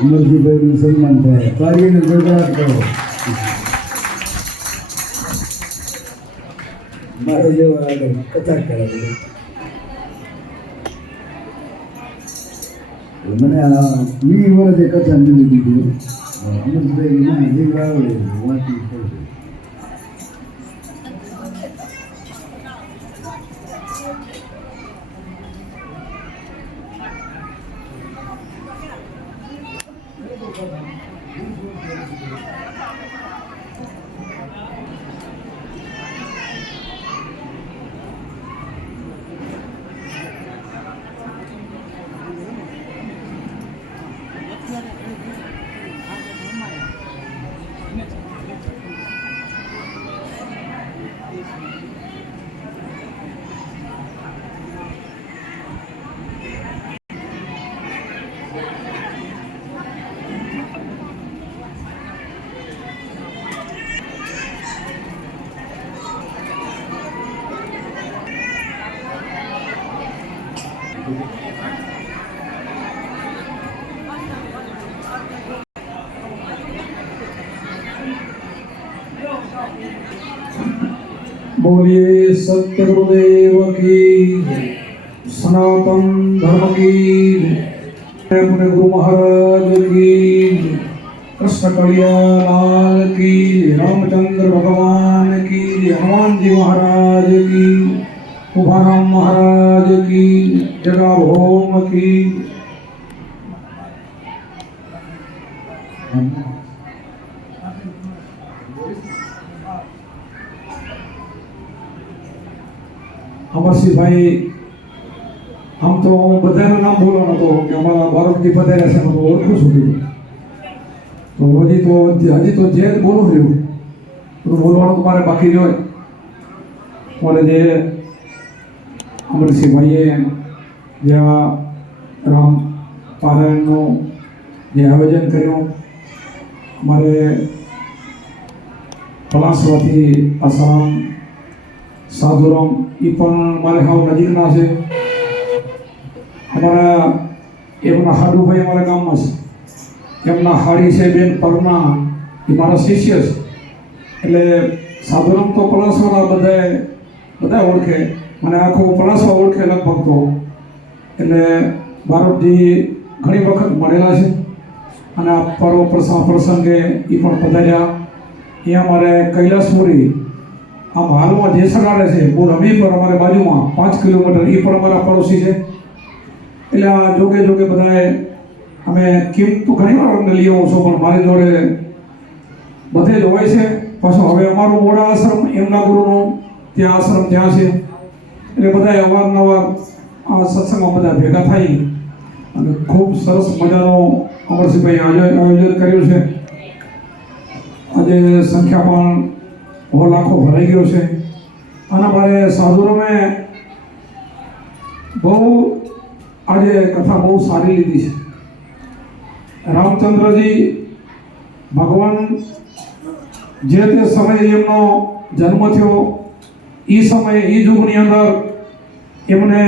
અમરજીભાઈનું સન્માન થાય. કાર્યને ગડગડાટ કરો મારા જેવા આગળ કચાક કરાવે મને આ વી વર્ષે કચા મિલી દીધું. અમરજીભાઈ ના જે આવડે વાંચી बोलिए सत्य गुरुदेव की सनातन धर्म की अपने गुरु महाराज की कृष्ण कल्याण की रामचंद्र भगवान की हनुमान जी महाराज की उभाराम महाराज की जगा भौम की અમરસિંહભાઈ આમ તો હું બધાનું નામ બોલવાનો હતો કે અમારા બારોટથી પધાર્યા છે હું ઓળખું છું તો હજી તો હજી તો જે બોલું રહ્યું બધું બોલવાનું મારે બાકી રહ્યો મને જે અમરસિંહભાઈએ જેવા રામ પારાયણનું જે આયોજન કર્યું મારે પલાસવાથી આસામ સાધુરામ, એ પણ મારે હાવ નજીકના છે. અમારા એમના હાડુભાઈ અમારા ગામમાં છે. એમના હાડી છે બેન પરના એ મારા શિષ્ય છે. એટલે સાધુરામ તો પલાસવાળા બધાએ બધા ઓળખે. મને આખો પલાસવા ઓળખે લગભગ તો. એટલે ભારતજી ઘણી વખત મળેલા છે. અને આ પર્વ પ્રસંગ એ પણ પધાર્યા. અહીંયા અમારે કૈલાસપુરી આમ હાલમાં જે સગાડે છે બહુ રમી પર અમારે બાજુમાં પાંચ કિલોમીટર એ પણ અમારા પડોશી છે. એટલે આ જોગે જોગે બધાએ અમે કિંમત તો ઘણી વાર અમને લઈ આવું છું, પણ મારી જોડે બધે જ હોય છે. પાછું હવે અમારું મોડા આશ્રમ એમના ગુરુનું ત્યાં આશ્રમ ત્યાં છે. એટલે બધાએ અવારનવાર આ સત્સંગમાં બધા ભેગા થઈ અને ખૂબ સરસ મજાનો અમરસિંહભાઈ આયોજન કર્યું છે. આજે સંખ્યા પણ બહુ આખો ભરાઈ ગયો છે. અને મારે સાધુરોમે બહુ આજે કથા બહુ સારી લીધી છે. રામચંદ્રજી ભગવાન જે તે સમયે એમનો જન્મ થયો એ સમયે એ યુગની અંદર એમને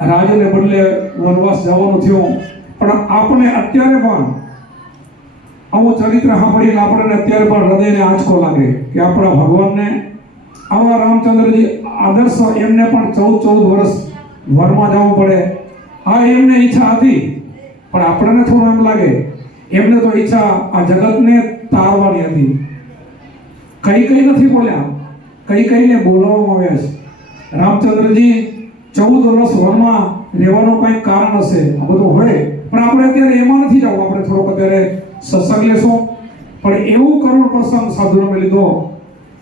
રાજને બદલે વનવાસ જવાનું થયું. પણ આપણે અત્યારે પણ આવું ચરિત્ર સાંભળીને આપણને અત્યારે પણ હૃદયને આંચકો લાગે કે આપણા ભગવાનને આવા રામચંદ્રજી આદર્શ એમને પણ ચૌદ ચૌદ વર્ષ વરમાં જવું પડે. આ એમને ઈચ્છા હતી, પણ આપણને થોડું એમ લાગે. એમને તો ઈચ્છા આ જગતને તારવાની હતી. કઈ કઈ નથી બોલ્યા. કઈ કઈને બોલાવવામાં આવ્યા છે. રામચંદ્રજી ચૌદ વર્ષ વનમાં રહેવાનું કંઈક કારણ હશે? આ બધું હોય. પણ આપણે અત્યારે એમાં નથી જવું. આપણે થોડોક અત્યારે સત્સંગ લેશો. પણ એવું કરુણ પ્રસંગ સાધુને લીધો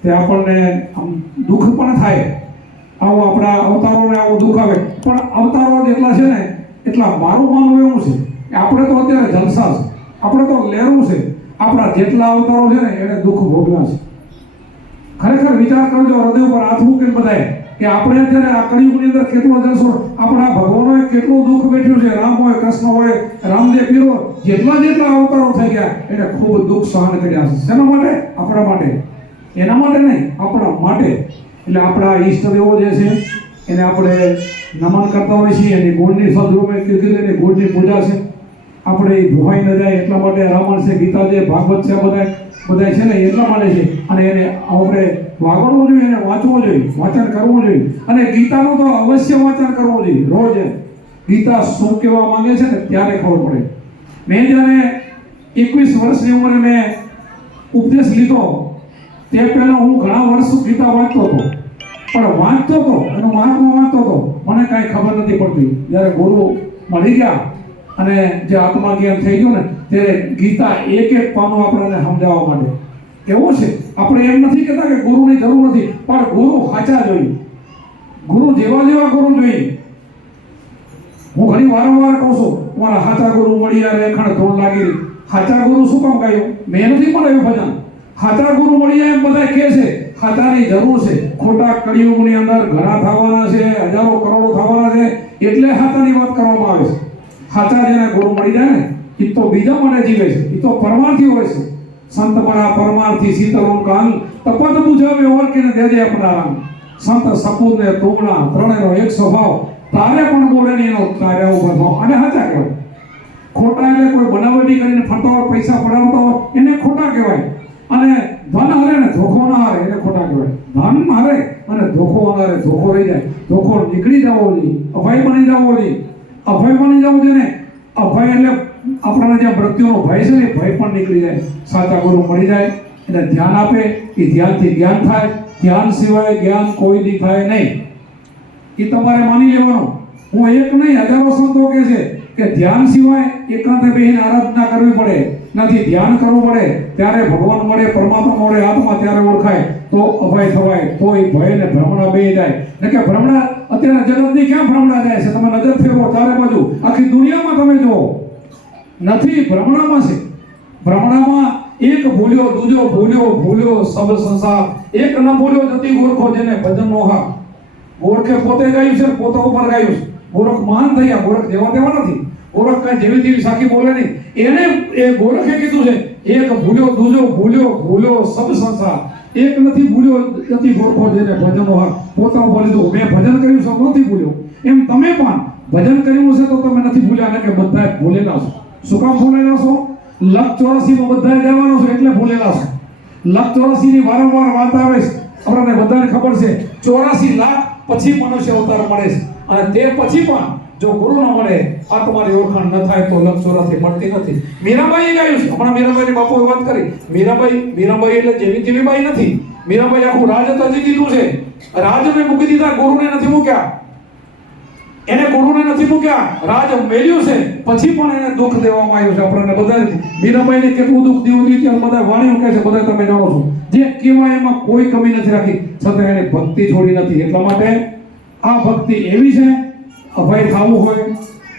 તે આપણને આમ દુઃખ પણ થાય. આવું આપણા અવતારોને આવું દુઃખ આવે. પણ અવતારો જેટલા છે ને, એટલા મારું માનવું એવું છે કે આપણે તો અત્યારે જલસા છે. આપણે તો લેરું છે. આપણા જેટલા અવતારો છે ને, એને દુઃખ ભોગવ્યા છે. ખરેખર વિચાર કરજો, હૃદય ઉપર હાથ મૂકીને બધાએ. કે આપણે અત્યારે આ કળિયુગની અંદર કેટલો જલસો આપણા ભગવાનોએ કેટલું દુઃખ બેઠ્યું છે. રામ હોય, કૃષ્ણ હોય, રામદેવ પીરો, જેટલા જેટલા અવતારો થઈ ગયા, એને ખૂબ દુઃખ સહન કર્યા છે. શેના માટે? આપણા માટે. એના માટે નહીં, આપણા માટે. એટલે આપણા ઈષ્ટદેવો જે છે, એને આપણે નમન કરતા હોઈએ છીએ. અને ગુણની સદરૂપે કીધું એની ગુણની પૂજા છે. આપણે ભોવાઈ ન જાય એટલા માટે રામાયણ છે, ગીતા છે, ભાગવત છે બધા બધા છે ને એટલા માટે છે. અને એને આપણે વાગડવું જોઈએ, એને વાંચવું જોઈએ, વાંચન કરવું જોઈએ. અને ગીતાનું તો અવશ્ય વાંચન કરવું જોઈએ, રોજ ગીતા શું કહેવા માંગે છે ને ત્યારે ખબર પડે. મેં જ્યારે એકવીસ વર્ષની ઉંમરે મેં ઉપદેશ લીધો, તે પહેલાં હું ઘણા વર્ષ ગીતા વાંચતો હતો. પણ વાંચતો હતો અને વાંચવા વાંચતો હતો મને કાંઈ ખબર નથી પડતી. જ્યારે ગુરુ મળી ગયા અને જે આત્મા જ્ઞાન થઈ ગયું ને, ત્યારે ગીતા એક એક પાનું આપણને સમજાવવા માંડે. કેવું છે. આપણે એમ નથી કહેતા કે ગુરુની જરૂર નથી, પણ ગુરુ સાચા જોઈએ. ગુરુ જેવા જેવા ગુરુ જોઈએ. હું ઘણી વારંવાર કહું છું, મારા સાચા ગુરુ મળ્યા રેખણ ધોળ લાગી સાચા ગુરુ શું કામ ગાયું? મેં નથી બનાવ્યું ભજન. સાચા ગુરુ મળ્યા એમ બધા કહે છે ખાતાની જરૂર છે. ખોટા કળિયુગની અંદર ઘણા થવાના છે, હજારો કરોડો થવાના છે, એટલે હાચાની વાત કરવામાં આવે છે. હાચા જેને ગુરુ મળી જાય ને એ તો બીજા માટે જીવે છે. એ તો પરમાર્થી હોય છે. સંત બડા પરમાર્થી શીતળું કાંગ તપત બુજાવે ઓળખીને દેજે અપનારામ સંત સપૂત ને તુમણા ત્રણેયનો એક સ્વભાવ. તારે પણ બોલે ને એનો તારે ઊભો ભાવ અને હાચા કહેવાય. ખોટા એટલે કોઈ બનાવટી કરીને ફરતા હોય, પૈસા પડાવતો હોય, એને ખોટા કહેવાય. અને ધન હારે ને ધોખો ના હારે, એને ખોટા કહેવાય. ધન હારે અને ધોખો હારે ધોખો રહી જાય. ધોખો નીકળી જવો જોઈએ અભય બની જવો જોઈએ અભય બની જવું છે ને, અભય એટલે આપણાને જે મૃત્યુનો ભય છે ને ભય પણ નીકળી જાય. સાચા ગુરુ મળી જાય એને ધ્યાન આપે, એ ધ્યાનથી જ્ઞાન થાય, ધ્યાન સિવાય જ્ઞાન કોઈ દી થાય નહીં. એ તમારે માની લેવાનું. હું એક નહીં, હજારો સંતો કહે છે કે ધ્યાન સિવાય એકાંત બેહીને આરાધના કરવી પડે. નથી, ધ્યાન કરવું પડે. ત્યારે ભગવાન મળે, પરમાત્મા મળે, આત્મા ત્યારે ઓળખાય. તો અભય થવાય, તો એ ભય ને ભ્રમણા બે જાય. એટલે કે ભ્રમણા અત્યારે જગતની ક્યાં ભ્રમણા જાય છે? તમે નજર ફેરવો, ચારે બાજુ. આખી દુનિયામાં તમે જુઓ. નથી, ભ્રમણામાં છે. ભ્રમણામાં એક ભૂલ્યો, દૂજો ભૂલ્યો ભૂલ્યો, સબ સંસાર. એક ન ભૂલ્યો જતી ગોરખો જેને ભજન નો હા ગોરખે પોતે ગાયું છે, પોતા ઉપર ગાયું છે. ગોરખ મહાન થઈ ગયા ગોરખ દેવા દેવા નથી. ગોરખ કઈ જેવી તેવી સાખી બોલે નહીં. એને એ ગોરખે કીધું છે, એક ભૂલ્યો, દૂજો ભૂલ્યો ભૂલ્યો, સબ સંસાર. એક નથી ભૂલ્યો, નથી ગોરખો જેને ભજનો પોતાનું બોલી મેં ભજન કર્યું છે નથી ભૂલ્યો. એમ તમે પણ ભજન કર્યું છે તો તમે નથી ભૂલ્યા ને કે બધા ભૂલેલા છો. શું કામ ભૂલેલા છો? લખ ચોરાસીમાં બધા જવાનો છો એટલે ભૂલેલા છો. લખ ચોરાસીની વારંવાર વાત આવે છે. આપણને બધાને ખબર છે, ચોરાસી લાખ પછી મનુષ્ય અવતાર મળે છે. અને તે પછી પણ જો ગુરુ ન મળે, આ તમારી ઓળખાણ ન થાય તો લક્ષોરાથી મળતી નથી. મીરાબાઈએ ગાયું છે. હમણાં મીરાબાઈની બાપુએ વાત કરી. મીરાબાઈ મીરાબાઈ એટલે જેવી તેવી બાઈ નથી. મીરાબાઈ આખું રાજ તજી દીધું છે. રાજને મૂકી દીધા, ગુરુને નથી મૂક્યા. એને ગુરુને નથી મૂક્યા. રાજ મેલ્યું છે. પછી પણ એને દુઃખ દેવામાં આવ્યું છે આપણને બધા મીરાબાઈને કેટલું દુઃખ દેવું દીધું ત્યાં બધા વાણીઓ કહે છે બધા તમે જાણો છો. જે કહેવાય એમાં કોઈ કમી નથી રાખી. છતાં એને ભક્તિ છોડી નથી. એટલા માટે આ ભક્તિ એવી છે અભય થવું હોય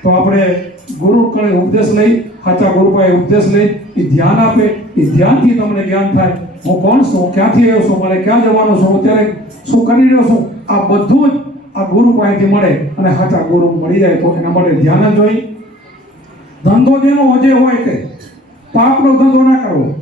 તો આપણે ગુરુ કણે ઉપદેશ લઈ, સાચા ગુરુ પાસે ઉપદેશ લઈ, એ ધ્યાન આપે, એ ધ્યાનથી તમને જ્ઞાન થાય. હું કોણ છું? ક્યાંથી આવ્યો છું? મારે ક્યાં જવાનું છું? અત્યારે શું કરી રહ્યો છું? આ બધું જ આ ગુરુ પાસેથી મળે અને સાચા ગુરુ મળી જાય તો એના માટે ધ્યાન જ હોય. ધંધો જેનો જે હોય તે, પાપનો ધંધો ના કરવો.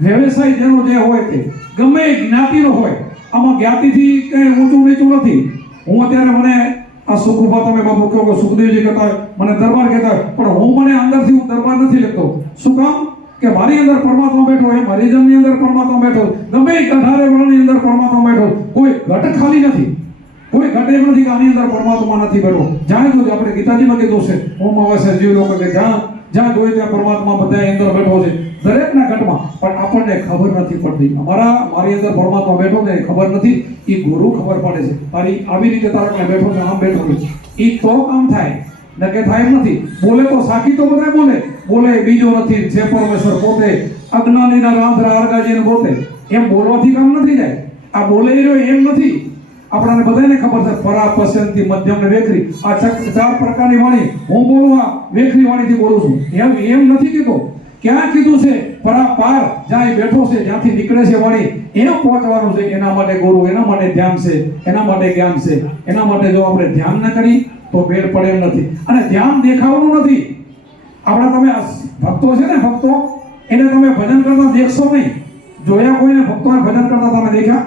વ્યવસાય જેનો જે હોય તે, ગમે જ્ઞાતિનો હોય, આમાં જ્ઞાતિથી કંઈ ઊંચું નીચું નથી. હું અત્યારે મને આ સુખરૂપા તમે બધું કહો કે સુખદેવજી કહેતા મને દરબાર કહેતા પણ હું મને અંદરથી હું દરબાર નથી લખતો શું કામ? કે મારી અંદર પરમાત્મા બેઠો હોય મારી જનની અંદર પરમાત્મા બેઠો. ગમે અઢારે વર્ણની અંદર પરમાત્મા બેઠો કોઈ ઘટ ખાલી નથી. કોઈ ઘટ એમ નથી કે આની અંદર પરમાત્મા નથી બેઠો. જાણે તો આપણે ગીતાજીમાં કીધું છે ઓમ અવશ્ય જીવ લોકો કે જ્યાં જ્યાં જોઈએ ત્યાં પરમાત્મા બધા અંદર બેઠો છે, દરેકના ઘટમાં. પણ આપણને ખબર નથી પડતી. અમારા, મારી અંદર પરમાત્મા બેઠો ને ખબર નથી. એ ગુરુ ખબર પડે છે. મારી આવી રીતે તારકને બેઠો છે, આમ બેઠો છે. એ તો કામ થાય. ને કે થાય નથી. બોલે તો સાકી તો બધા બોલે. બોલે બીજો નથી, જે પરમેશ્વર પોતે, અજ્ઞાનીના રાંધરા અર્ગાજીને પોતે એમ બોલવાથી કામ નથી જાય. આ બોલે રહ્યો એમ નથી. આપણાને બધાને ખબર છે પરા પસંદથી મધ્યમ ને વેખરી. આ ચાર પ્રકારની વાણી. હું બોલું આ વેખરી વાણીથી બોલું છું. એમ એમ નથી કીધું. ક્યાં કીધું છે? પરા પાર જ્યાં બેઠો છે, જ્યાંથી નીકળે છે વાણી એને પહોંચવાનું છે. એના માટે ગુરુ, એના માટે ધ્યાન છે, એના માટે જ્ઞાન છે. એના માટે જો આપણે ધ્યાન ન કરી, તો ભેળ પડે એમ નથી. અને ધ્યાન દેખાવાનું નથી. આપણા તમે ભક્તો છે ને, ભક્તો, એને તમે ભજન કરતા દેખશો નહીં. જોયા કોઈને ભક્તોને ભજન કરતા તમે દેખ્યા?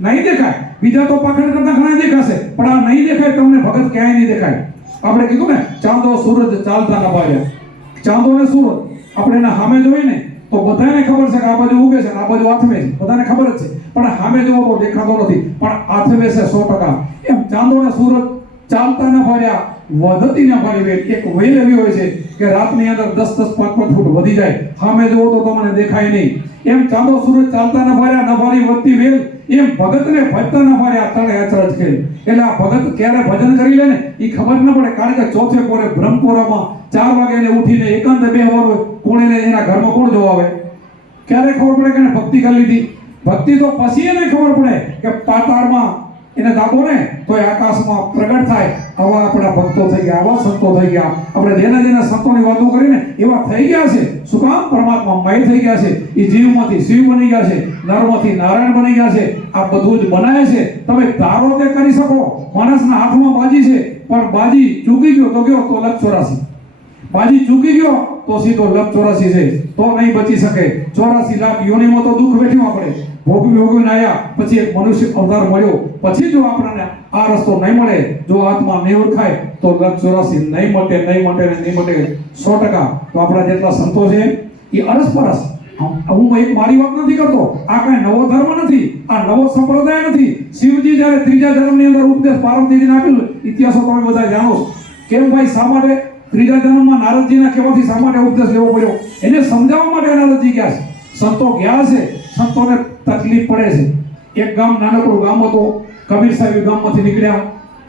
નહીં દેખાય. બીજા તો પાખંડ કરતા ઘણા દેખાશે, પણ આ નહીં દેખાય, તમને ભગત ક્યાંય નહીં દેખાય. આપણે કીધું ને, ચાંદો સૂરજ ચાલતા ન પાડ્યા ચાંદો ને સૂરજ, આપણે એના સામે જોઈએ ને, તો બધાને ખબર છે કે આ બાજુ ઉગે છે આ બાજુ આથમે છે. બધાને ખબર જ છે. પણ સામે જોવો તો દેખાતો નથી. પણ આથમે છે સો ટકા. એમ ચાંદો ને સૂરજ ચાલતા ન ફર્યા વધતી ન ફરી વેલ એક વેલ એવી હોય છે કે રાતની અંદર દસ દસ પાંચ પાંચ ફૂટ વધી જાય. સામે જોવો તો તમને દેખાય નહીં. એમ ચાંદો સૂરજ ચાલતા ન ફર્યા ન ફરી વધતી વેલ એમ ભગતને ભજતા ન આ તળે અચરજ કે એટલે આ ભગત ક્યારે ભજન કરી લે ને એ ખબર ન પડે, કારણ કે ચોથે કોરે બ્રહ્મપુરામાં ચાર વાગે એને ઉઠીને એકાંત બે બેહવાનું કોણે એના ઘરમાં કોણ જોવા આવે ક્યારે ખબર પડે કે ભક્તિ કરી લીધી? ભક્તિ તો પછી એને ખબર પડે કે પાતાળમાં એને દાબો ને તો આકાશમાં પ્રગટ થાય. આવા આપણા ભક્તો થઈ ગયા, આવા સંતો થઈ ગયા. આપણે જેના જેના સંતોની વાતો કરીને એવા થઈ ગયા છે. શું કામ? પરમાત્મા મય થઈ ગયા છે. એ જીવમાંથી શિવ બની ગયા છે. નરમાંથી નારાયણ બની ગયા છે. આ બધું જ બનાવે છે. તમે ધારો તે કરી શકો. માણસના હાથમાં બાજી છે. પણ બાજી ચૂકી ગયો તો ગયો તો લક્ષ ચોરાસી. બાજી ચૂકી ગયો તો સીધો લક્ષ ચોરાસી છે. તો નહીં બચી શકે. ચોરાસી લાખ યોનિમાં તો દુઃખ બેઠ્યું આપણે. ભોગવી ભોગવીને આયા પછી એક મનુષ્ય અવતાર મળ્યો. પછી જો આપણને આ રસ્તો નહીં મળે, જો આત્મા નહીં ઓળખાય, તો લખ ચોરાસી નહીં મટે નહીં મટે ને નહીં મટે. સો ટકા. તો આપણા જેટલા સંતો છે, એ અરસપરસ હું એક મારી વાત નથી કરતો. આ કઈ નવો ધર્મ નથી. આ નવો સંપ્રદાય નથી. શિવજી જ્યારે ત્રીજા ધર્મની અંદર ઉપદેશ પાર્વતીજીને આપેલું, ઇતિહાસો તમે બધા જાણો કેમ ભાઈ, શા માટે ત્રીજા જન્મમાં નારદજીના કહેવાથી શા માટે ઉપદેશ લેવો પડ્યો? એને સમજાવવા માટે નારદજી ગયા છે. સંતો ગયા છે. સંતોને તકલીફ પડે છે. એક ગામ, નાનકડું ગામ હતો. કબીર સાહેબ ગામમાંથી નીકળ્યા.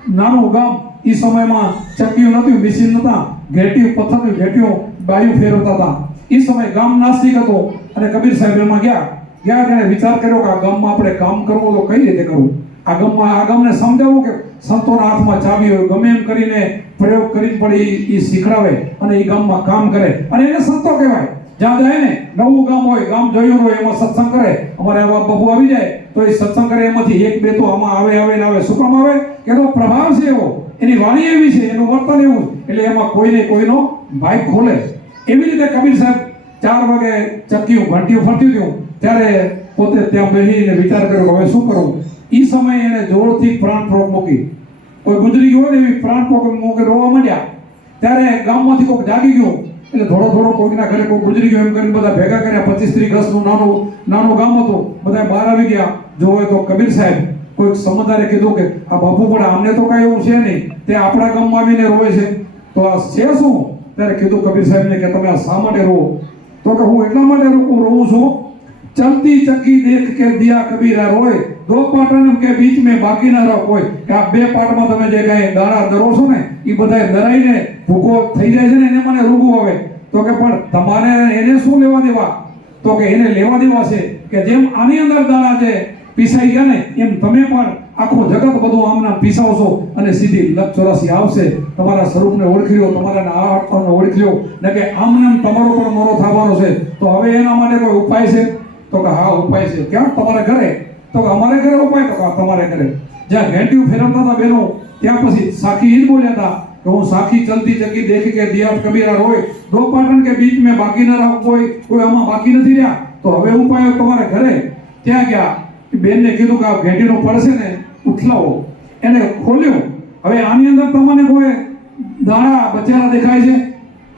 નાનું ગામ એ સમયમાં ચક્કીઓ નહોતી મિશીન નહોતા. ઘેટીઓ, પથ્થરની ઘેટીઓ બાયું ફેરવતા હતા. એ સમય ગામ નાસ્તિક હતો અને કબીર સાહેબ એમાં ગયા. ગયા ત્યારે વિચાર કર્યો કે આ ગામમાં આપણે કામ કરવું તો કઈ રીતે કરવું? આ ગામમાં, આ ગામને સમજાવવું કે સંતોના હાથમાં ચાવી હોય, ગમે એમ કરીને પ્રયોગ કરીને પડે એ શીખડાવે અને એ ગામમાં કામ કરે. અને એને સંતો કહેવાય. જ્યાં જાય ને, નવું ગામ હોય, ગામ જોયું હોય, એમાં સત્સંગ કરે, અમારે આવા બહુ આવી જાય, તો એ સત્સંગ કરે, એમાંથી એક બે તો આમાં આવે આવે ને આવે. શું કામ આવે? કે એનો પ્રભાવ છે એવો. એની વાણી એવી છે, એનું વર્તન એવું. એટલે એમાં કોઈને કોઈનો ભાઈ ખોલે. એવી રીતે કબીર સાહેબ ચાર વાગે ચક્કીઓ ઘંટીયું ફરતી હતું. ત્યારે પોતે ત્યાં બેસીને વિચાર કર્યો હવે શું કરવું એ સમયે એને જોરથી પ્રાણ પ્રોક મૂકી. કોઈ ગુજરી ગયો ને એવી પ્રાણ પ્રોક મૂકે રોવા માંડ્યા. ત્યારે ગામમાંથી કોઈક જાગી ગયો. એટલે થોડો થોડો કોઈકના ઘરે કોઈ ગુજરી ગયો એમ કરીને બધા ભેગા કર્યા. પચીસ ત્રીસ ગસનું નાનું નાનું ગામ હતું. બધા બહાર આવી ગયા. જો હોય તો કબીર સાહેબ કોઈક સમજદારે કીધું કે આ બાપુ પણ અમને તો કાંઈ એવું છે નહીં. તે આપણા ગામમાં આવીને રોવે છે. તો આ છે શું? ત્યારે કીધું કબીર સાહેબને કે તમે આ શા માટે રોવો? તો કે હું એટલા માટે રોવું છું? ચલતી ચક્કી દેખ કે દિયા કબીરા રોય. દો પાટણ કે બીચ મેં બાકી ના રહો કોઈ. કે આ બે પાટમાં તમે જે કાંઈ દાણા દરો છો ને એ બધા દરાઈને ભૂકો થઈ જાય છે ને, એને મને રૂગું આવે તો કે પણ તમારે એને શું લેવા દેવા? તો કે એને લેવા દેવા છે કે જેમ આની અંદર દાણા છે, પીસાઈ ગયા ને, એમ તમે પણ આખું જગત બધું આમના પીસાવશો અને સીધી લક્ષ ચોરાસી આવશે. તમારા સ્વરૂપને ઓળખી લો તમારા આત્માને ઓળખી લો ને કે આમને તમારો પણ મોરો થવાનો છે. તો હવે એના માટે કોઈ ઉપાય છે? તો કે હા, ઉપાય છે. ક્યાં? તમારા ઘરે. તો અમારે ઘરે ઉપાય તો તમારે ઘરે. જ્યાં ઘેંટીયું ફેરવતા હતા બેનો, ત્યાં પછી સાખી ઈ જ બોલ્યા હતા કે હું સાખી ચલતી ચકી દેખી કે દિયા કબીરા રોય દો પાટણ કે બીચ મેં બાકી ન રાખ કોઈ કોઈ આમાં બાકી નથી રહ્યા. તો હવે ઉપાય તમારે ઘરે. ત્યાં ગયા. બેનને કીધું કે આ ઘેંટીનો પડશે ને ઉઠલાવો એને ખોલ્યો. હવે આની અંદર તમને કોઈ દાણા બચેલા દેખાય છે?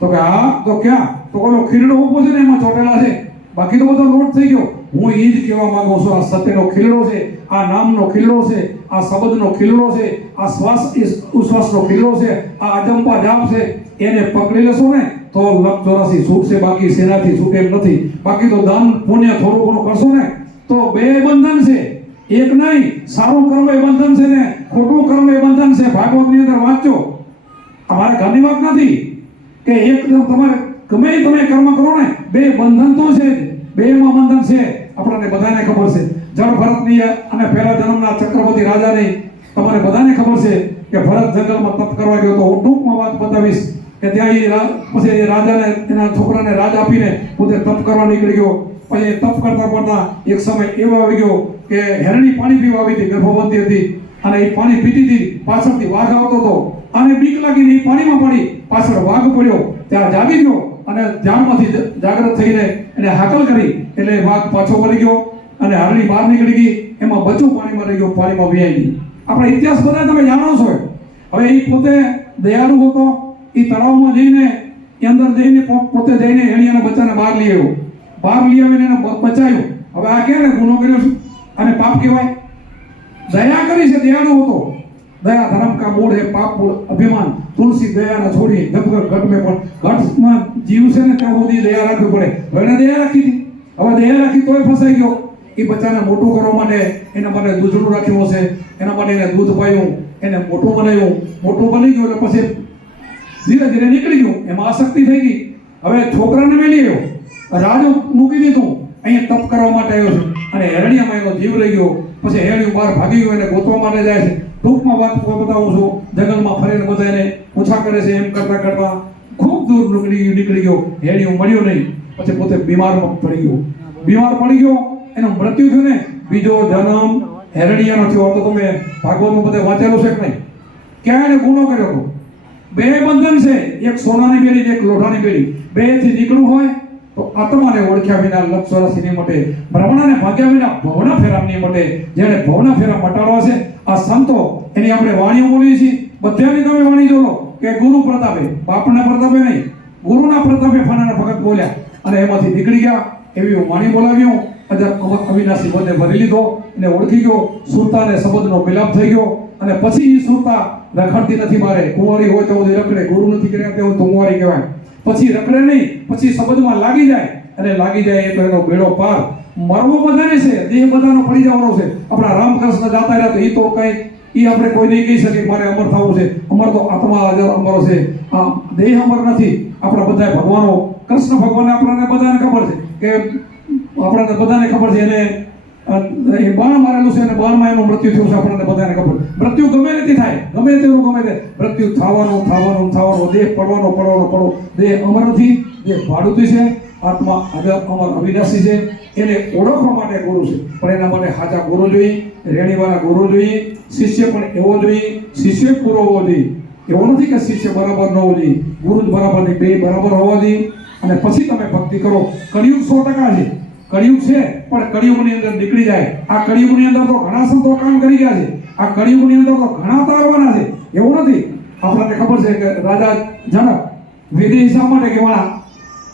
તો કે હા, તો ક્યાં? તો ઓલો ખીરડો ઊભો છે ને, એમાં ચોટેલા છે. બાકી તો બધો લોટ થઈ ગયો. હું એ જ કહેવા માંગુ છું, આ સત્યનો ખીલડો છે, આ નામનો ખીલડો છે, આ શબ્દનો ખીલડો છે, આ શ્વાસ ઉશ્વાસનો ખીલડો છે, આ અજંપા જાપ છે, એને પકડી લેશો ને તો લખ ચોરાસી છૂટશે બાકી સેનાથી છૂટે એમ નથી. બાકી તો દાન પુણ્ય થોડું ઘણું કરશો ને તો બે બંધન છે. એક નહીં, સારું કર્મ એ બંધન છે ને ખોટું કર્મ એ બંધન છે. ભાગવતની અંદર વાંચો અમારે ઘરની વાત નથી કે એકદમ તમારે ગમે તમે કર્મ કરો ને, બે બંધન તો છે બે બેમાં બંધન છે. આપણને બધાને ખબર છે. જળ ભરતની અને પહેલા જન્મના ચક્રવર્તી રાજાની તમારે બધાને ખબર છે કે ભરત જંગલમાં તપ કરવા ગયો તો હું ટૂંકમાં વાત બતાવીશ કે ત્યાં એ પછી એ રાજાને, એના છોકરાને રાજ આપીને પોતે તપ કરવા નીકળી ગયો. પછી તપ કરતા કરતા એક સમય એવો આવી ગયો કે હેરણી પાણી પીવા આવી હતી, ગર્ભવતી હતી. અને એ પાણી પીતી હતી, પાછળથી વાઘ આવતો હતો. અને બીક લાગીને એ પાણીમાં પડી. પાછળ વાઘ પડ્યો. ત્યાં જાગી ગયો. અને ધ્યાનમાંથી જાગૃત થઈને એને હાકલ કરી, એટલે વાઘ પાછો વળી ગયો અને હરણી બહાર નીકળી ગઈ, એમાં બચ્ચું પાણીમાં રહી ગયો, પાણીમાં વ્યાઈ ગયું. આપણા ઇતિહાસ બધા તમે જાણો છો. હવે એ પોતે દયાળુ હતો એ તળાવમાં જઈને એ અંદર જઈને પોતે જઈને એણી એના બચ્ચાને બહાર લઈ આવ્યો. બહાર લઈ આવીને એને બચાવ્યો. હવે આ કેને ગુનો કર્યો છે? અને પાપ કહેવાય? દયા કરી છે, દયાળુ હતો. દયા ધર્મ કા મૂળ હે પાપ મૂળ અભિમાન. તુલસી દયા ના છોડી ગટગટ ઘટ મે પણ ઘટમાં જીવ છે ને ત્યાં સુધી દયા રાખવી પડે. એને દયા રાખી હતી. હવે દયા રાખી તોય ફસાઈ ગયો. એ બચ્ચાને મોટું કરવા માટે એના માટે દૂધડું રાખ્યું હશે. એના માટે એને દૂધ પાયું. એને મોટું બનાવ્યું. મોટું બની ગયું એટલે પછી ધીરે ધીરે નીકળી ગયું. એમાં આસક્તિ થઈ ગઈ. હવે છોકરાને મેલી આવ્યો. રાજુ મૂકી દીધું. અહીંયા તપ કરવા માટે આવ્યો છું. અને હેરણિયામાં એનો જીવ રહી ગયો. પછી હેરણિયું બહાર ભાગી ગયું, એને ગોતવા માટે જાય છે. ટૂંકમાં વાત બતાવું છું, જંગલમાં ફરીને બધા એને ઓછા કરે છે એમ કરતા કરતા ખૂબ દૂર નીકળી ગયું, નીકળી ગયો. હેરણિયું મળ્યો નહીં, પછી પોતે બીમારમાં પડી ગયો. બીમાર પડી ગયો, એનું મૃત્યુ થયું ને, બીજો જન્મ હેરડિયાનો થયો. તો તમે ભાગવતમાં બધે વાંચેલું છે કે નહીં? ક્યાં એને ગુનો કર્યો હતો? બે બંધન છે, એક સોનાની બેડી એક લોઢાની બેડી. બેથી નીકળવું હોય તો આત્માને ઓળખ્યા વિના લક્ષ ચોરાસી નહીં મટે, બ્રાહ્મણને ભાગ્યા વિના ભવના ફેરા નહીં મટે, જેણે ભવના ફેરા મટાડવા છે, આ સંતો એની આપણે વાણીઓ બોલીએ છીએ. બધાની તમે વાણી જોડો કે ગુરુ પ્રતાપે, બાપના પ્રતાપે નહીં, ગુરુના પ્રતાપે ફાનાના ભગત બોલ્યા. અને એમાંથી નીકળી ગયા, એવી હું વાણી બોલાવ્યું હું. અવિનાશી બધે ભરી લીધો અને ઓળખી ગયો. સુરતાને શબ્દનો મિલાપ થઈ ગયો. અને પછી એ સુરતા રખડતી નથી મારે. કુંવારી હોય તો રખડે, ગુરુ નથી કર્યા તેવું કુંવારી કહેવાય. પછી રખડે નહીં, પછી શબ્દમાં લાગી જાય. અને લાગી જાય એટલે એનો બેડો પાર મરવો બધાને છે, દેહ બધાનો પડી જવાનો છે. આપણા રામકૃષ્ણ જાતા રહ્યા તો એ તો કઈ એ આપણે કોઈ નહીં કહી શકીએ મારે અમર થવું છે. અમર તો આત્મા હાજર અમર છે. આ દેહ અમર નથી. આપણા બધા ભગવાનો, કૃષ્ણ ભગવાન આપણને બધાને ખબર છે. કે આપણને બધાને ખબર છે, એને એ બાણ મારેલું છે અને બાણમાં એનું મૃત્યુ થયું છે આપણને બધાને ખબર. મૃત્યુ ગમે નથી થાય. ગમે તેવું ગમે તે. મૃત્યુ થવાનું થવાનું થવાનું, દેહ પડવાનો પડવાનો, પડો. દેહ અમર નથી, દેહ ભાડુતી છે. આત્મા અમર અવિનાશી છે. એને ઓળખવા માટે ગુરુ છે. પણ એના માટે સાચા ગુરુ જોઈએ રેણીવાળા ગુરુ જોઈએ, શિષ્ય પણ એવો જોઈએ, શિષ્ય પૂરો હોવો જોઈએ. એવો નથી કે શિષ્ય બરાબર ન હોવો જોઈએ. ગુરુ જ બરાબર નહીં બે બરાબર હોવા જોઈએ. અને પછી તમે ભક્તિ કરો. કળિયુગ સો ટકા છે. કળિયુગ છે. પણ કળિયુગની અંદર નીકળી જાય. આ કળિયુગની અંદર તો ઘણા સંતો કામ કરી ગયા છે. આ કળિયુગની અંદર તો ઘણા તારવાના છે. એવું નથી. આપણને ખબર છે કે રાજા જનક વિદેશા માટે કહેવાના?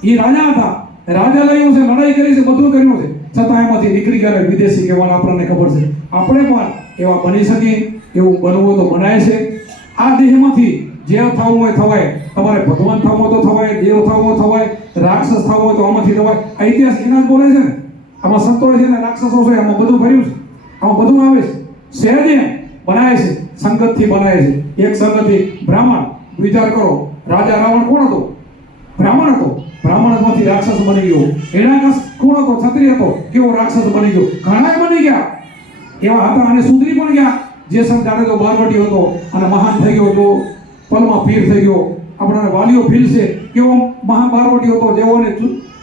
એ રાજા હતા. રાજા લયું છે, લડાઈ કરી છે, બધું કર્યું છે. છતાં એમાંથી નીકળી ગયા વિદેશી કહેવાના આપણને ખબર છે. આપણે પણ એવા બની શકીએ, એવું બનવું તો બનાય છે. આ દેહમાંથી જે થવું હોય થવાય. તમારે ભગવાન થવું હોય તો થવાય, દેવ થવું હોય થવાય, રાક્ષસ થવું હોય તો આમાંથી થવાય. ઇતિહાસ એના જ બોલે છે ને? આમાં સંતો છે ને રાક્ષસો છે, આમાં બધું ભર્યું છે. આમાં બધું આવે છે. સહેજે બનાવે છે, સંગતથી બનાવે છે. એક સંગતથી બ્રાહ્મણ. વિચાર કરો, રાજા રાવણ કોણ હતો? બ્રાહ્મણ હતો. બ્રાહ્મણમાંથી રાક્ષસ બની ગયો. હિરણ્યકશ કોણ હતો? ક્ષત્રિય હતો. કેવો રાક્ષસ બની ગયો? ઘણા બની ગયા. એવા હતા અને સુધરી પણ ગયા. જે સંત જાણે તો બારવટી હતો અને મહાન થઈ ગયો તો પલમાં પીર થઈ ગયો. આપણાને વાલીઓ ફીલ છે કેવો મહાન બારવટી હતો. જેઓને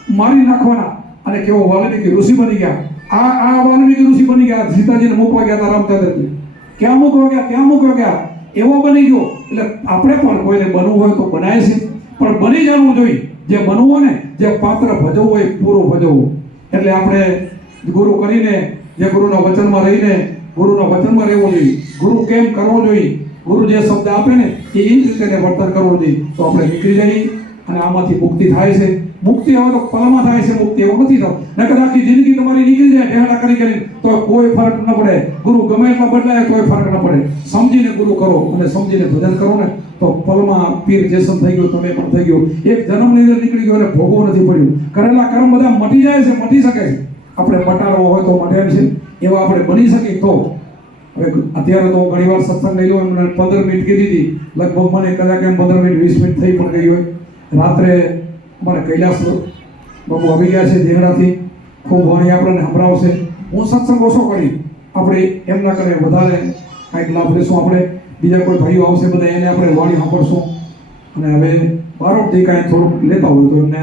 મારી નાખવાના. અને કેવો વાલ્મીકી ઋષિ બની ગયા. આ આ વાલ્મીકી ઋષિ બની ગયા. સીતાજીને મૂકવા ગયા હતા રામચંદ્રજી. ક્યાં મૂકવા ગયા? ક્યાં મૂકવા ગયા? એવો બની ગયો. એટલે આપણે પણ કોઈને બનવું હોય તો બનાય છે પણ બની જવું જોઈએ. જે બનવું હોય ને, જે પાત્ર ભજવવું હોય પૂરું ભજવવું. એટલે આપણે ગુરુ કરીને, જે ગુરુના વચનમાં રહીને, ગુરુના વચનમાં રહેવું જોઈએ. ગુરુ કેમ કરવો જોઈએ? ગુરુ જે શબ્દ આપે ને, એ એ જ રીતે વર્તન કરવું જોઈએ. તો આપણે નીકળી જઈએ અને આમાંથી મુક્તિ થાય છે. મુક્તિ હવે તો પલમાં થાય છે મુક્તિ, એવું નથી થતું. નકર આખી જિંદગી તમારી નીકળી જાય, ઢેડા કરી કરી તો કોઈ ફરક ન પડે. ગુરુ ગમે એટલા બદલાય કોઈ ફરક ન પડે. સમજીને ગુરુ કરો અને સમજીને ભજન કરો ને, તો પલમાં પીર જેસમ થઈ ગયો, તમે પણ થઈ ગયો. એક જન્મની અંદર નીકળી ગયો અને ભોગવું નથી પડ્યું. કરેલા કર્મ બધા મટી જાય છે, મટી શકે છે. આપણે મટાડવો હોય તો મટે છે. એવા આપણે બની શકીએ તો. હવે અત્યારે તો ઘણી વાર સત્સંગ લઈ લો પંદર મિનિટ કીધી હતી. લગભગ મને કદાચ એમ પંદર મિનિટ, વીસ મિનિટ થઈ પણ ગઈ હોય. રાત્રે અમારે કૈલાસ બાબુ આવી ગયા છે દેવડાથી ખૂબ વાણી આપણને સંભળાવશે. હું સત્સંગ ઓછો કરી. આપણે એમ ના કરે વધારે કાંઈક લાભ લેશું આપણે. બીજા કોઈ ભાઈઓ આવશે બધા, એને આપણે વાણી સાંભળશું. અને હવે બારોટથી કાંઈ થોડુંક લેતા હોય તો એમને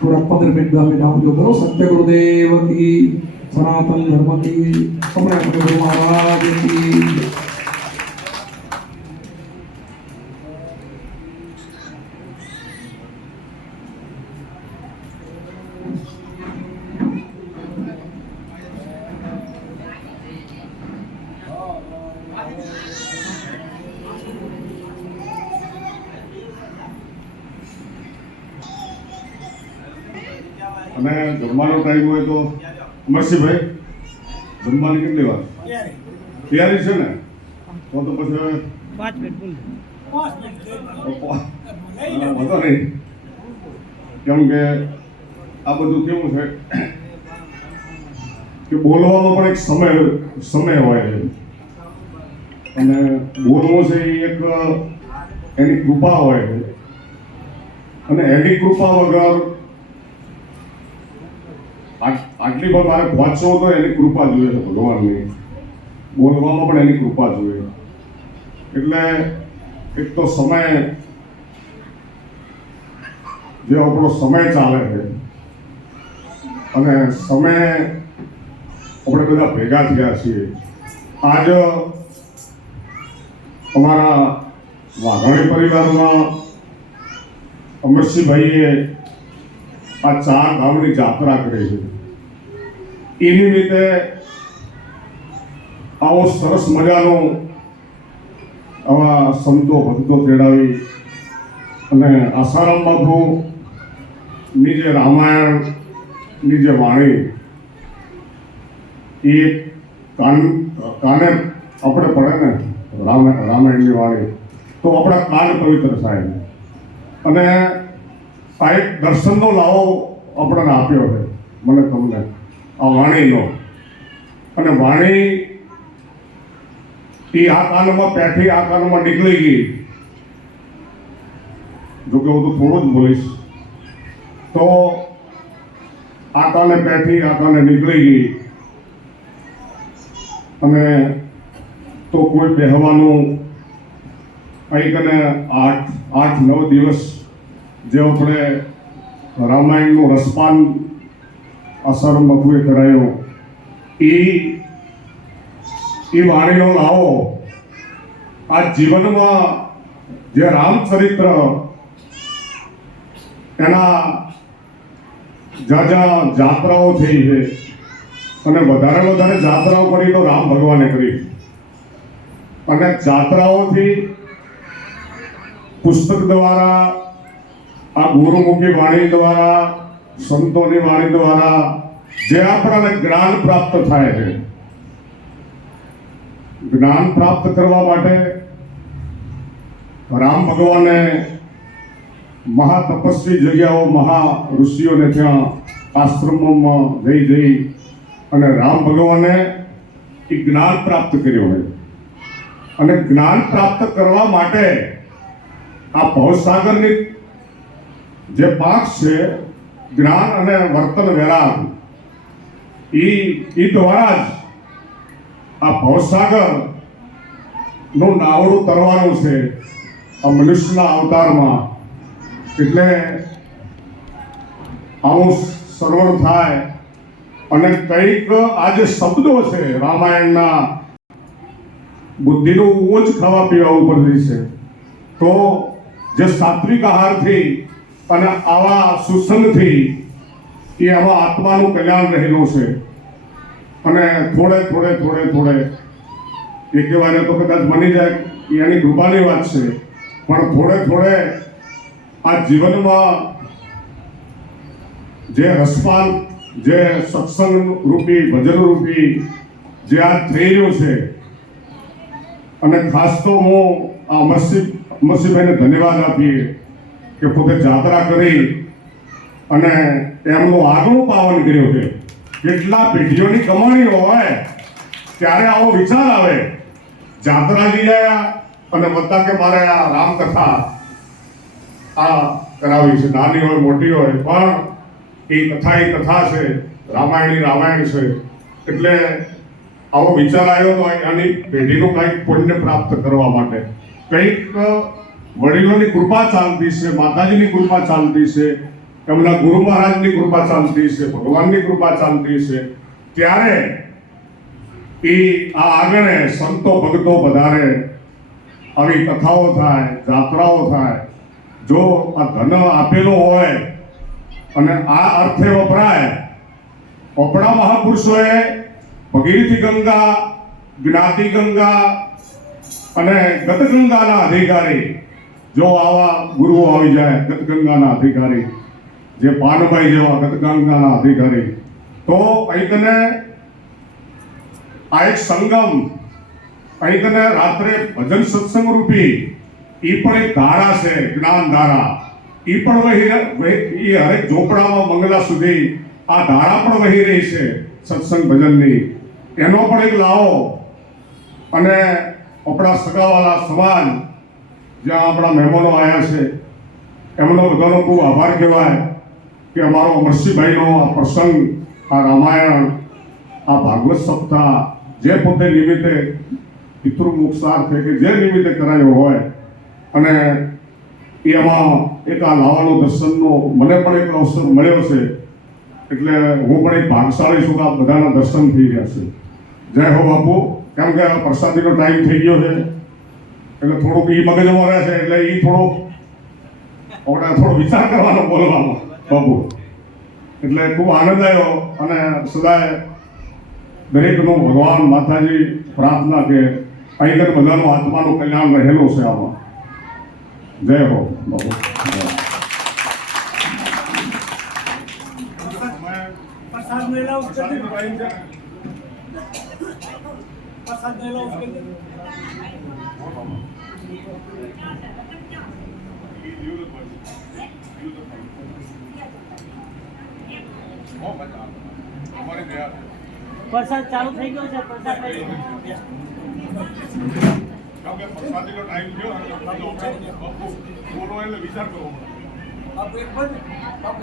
થોડાક પંદર મિનિટ, દસ મિનિટ આપજો બરો સત્ય ગુરુદેવ સનાતન ધર્મ કી. ગુરુ મહારાજ ટાઈમ હોય તો મરસીભાઈ જમવાની કેટલી વાર? તૈયારી છે ને? તો તો પછી પાંચ મિનિટ બોલ. વાંધો નહીં. કેમ કે આ બધું કેવું છે કે બોલવામાં પણ એક સમય સમય હોય છે. અને બોલવું છે એ એક એની કૃપા હોય છે. અને એની કૃપા વગર આટલી પણ મારે પહોંચવો તો એની કૃપા જોઈએ છે ભગવાનની. બોલવામાં પણ એની કૃપા જોઈએ. એટલે એક તો સમય, જે આપણો સમય ચાલે છે, અને સમય આપણે બધા ભેગા થયા છીએ. આજ અમારા વાઘાણી પરિવારમાં અમરસિંહભાઈએ આ ચાર ગામની જાત્રા કરી છે. એ રીતે આવો સરસ મજાનો આવા સંતો ભક્તો તેડાવી અને આસારામ બાપુની જે રામાયણની જે વાણી, એ કાન, કાને આપણે પડે ને રામ, રામાયણની વાણી, તો આપણા કાન પવિત્ર થાય. અને આ દર્શનનો લાવો આપણને આપ્યો છે, મને તમને. આ વાણીનો. અને વાણી એ આ કાનમાં પેઠી આ કાનમાં નીકળી ગઈ. જોકે હું તો થોડું જ બોલીશ. તો આ કાને પેઠી, આ કાને નીકળી ગઈ. અને તો કોઈ બેહવાનું કંઈક અને આઠ આઠ, નવ દિવસ જે આપણે રામાયણનું રસપાન અસર મફુએ કરાયો. એ એ વાણીનો લાવો આ જીવનમાં જે રામચરિત્ર એના જ્યાં જ્યાં જાત્રાઓ થઈ છે અને વધારે વધારે જાત્રાઓ કરી તો રામ ભગવાને કરી. અને જાત્રાઓથી પુસ્તક દ્વારા, આ ગુરુમુખી વાણી દ્વારા, સંતોની વાણી દ્વારા જે આપણને જ્ઞાન પ્રાપ્ત થાય છે. જ્ઞાન પ્રાપ્ત કરવા માટે રામ ભગવાને મહા તપસ્વી જગ્યાઓ મહા ઋષિઓને ત્યાં આશ્રમોમાં જઈ જઈ અને રામ ભગવાને એ જ્ઞાન પ્રાપ્ત કર્યું હોય. અને જ્ઞાન પ્રાપ્ત કરવા માટે આ ભવસાગરની જે પાક છે, જ્ઞાન અને વર્તન વેરાગ ઈ ઈ દ્વારા જ આ ભવસાગરનું નાવડું તરવાનું છે. આ મનુષ્યના અવતારમાં. એટલે આવું સરળ થાય અને કંઈક આ જે શબ્દો છે રામાયણના, બુદ્ધિનું ઊંચ ખાવા પીવા ઉપરથી છે. તો જે સાત્વિક આહારથી અને આવા સુસંગથી એ આવા આત્માનું કલ્યાણ રહેલું છે. અને થોડે થોડે થોડે થોડે એક વાર તો કદાચ બની જાય એની કૃપાની વાત છે. પણ થોડે થોડે આ જીવનમાં જે રસપાન, જે સત્સંગ રૂપી ભજન રૂપી જે આ થઈ રહ્યું છે, અને ખાસ તો હું આ અમરસિંહ અમરસિંહભાઈને ધન્યવાદ આપીએ કે પોતે જાત્રા કરી અને એમનું આગવું પાવન કર્યું છે. કેટલા પેઢીઓની કમાણી હોય, ત્યારે આવો વિચાર આવે. જાત્રા લઈ આવ્યા અને બધા કે મારે આ રામકથા આ કરાવી છે. નાની હોય, મોટી હોય, પણ એ કથા એ કથા છે. રામાયણી રામાયણ છે. એટલે આવો વિચાર આવ્યો તો આની પેઢીનું કંઈક પુણ્ય પ્રાપ્ત કરવા માટે. કંઈક વડીલોની કૃપા ચાલતી છે, માતાજીની કૃપા ચાલતી છે. એમના ગુરુ મહારાજની કૃપા ચાલતી છે, ભગવાનની કૃપા ચાલતી છે. ત્યારે એ આ આગળ સંતો ભક્તો વધારે આવી કથાઓ થાય, જાત્રાઓ થાય. જો આ ધન આપેલો હોય અને આ અર્થે વપરાય આપણા મહાપુરુષોએ ભગીરથી ગંગા, જ્ઞાતિ ગંગા અને ગત ગંગાના અધિકારી, જો આવા ગુરુઓ આવી જાય ગત ગંગાના અધિકારી જે પાનભાઈ જેવા ગતકાંગના અધિકારી. તો અહીં કને આ એક સંગમ અહીં કને રાત્રે ભજન સત્સંગ રૂપી એ પણ એક ધારા છે, જ્ઞાન ધારા. એ પણ વહી એ હરેક ઝોપડામાં મંગલા સુધી આ ધારા પણ વહી રહી છે સત્સંગ ભજનની. એનો પણ એક લાવો. અને આપણા સગાવાલા સમાજ, જ્યાં આપણા મહેમાનો આવ્યા છે, એમનો બધાનો ખૂબ આભાર કહેવાય. કે અમારો અમરસિંહભાઈનો આ પ્રસંગ, આ રામાયણ, આ ભાગવત સપ્તાહ, જે પોતે નિમિત્તે પિતૃ મોક્ષાર્થે કે જે નિમિત્તે કરાયો હોય, અને એમાં એક આ લાવાનો દર્શનનો મને પણ એક અવસર મળ્યો છે. એટલે હું પણ એક ભાગશાળી છું કે આ બધાના દર્શન થઈ ગયા છે. જય હો બાપુ. કેમ કે પ્રસાદીનો ટાઈમ થઈ ગયો છે. એટલે થોડુંક એ મગજમાં રહે છે, એટલે એ આપણે થોડો વિચાર કરવાનો બોલવાનો બાપુ એટલે ખૂબ આનંદ આવ્યો અને સદાય દરેકનું ભગવાન માતાજી પ્રાર્થના કે અહીં આગળ બધાનું આત્માનું કલ્યાણ રહેલું છે આમાં. જય હો, બાપુ. Thank you. પ્રસાદ ચાલુ થઈ ગયો છે પ્રસાદ લઈ લો. પ્રસાદીનો ટાઈમ આપણે બાપુ એટલે વિચાર કરવો બાપુ એક બંધ બાપુ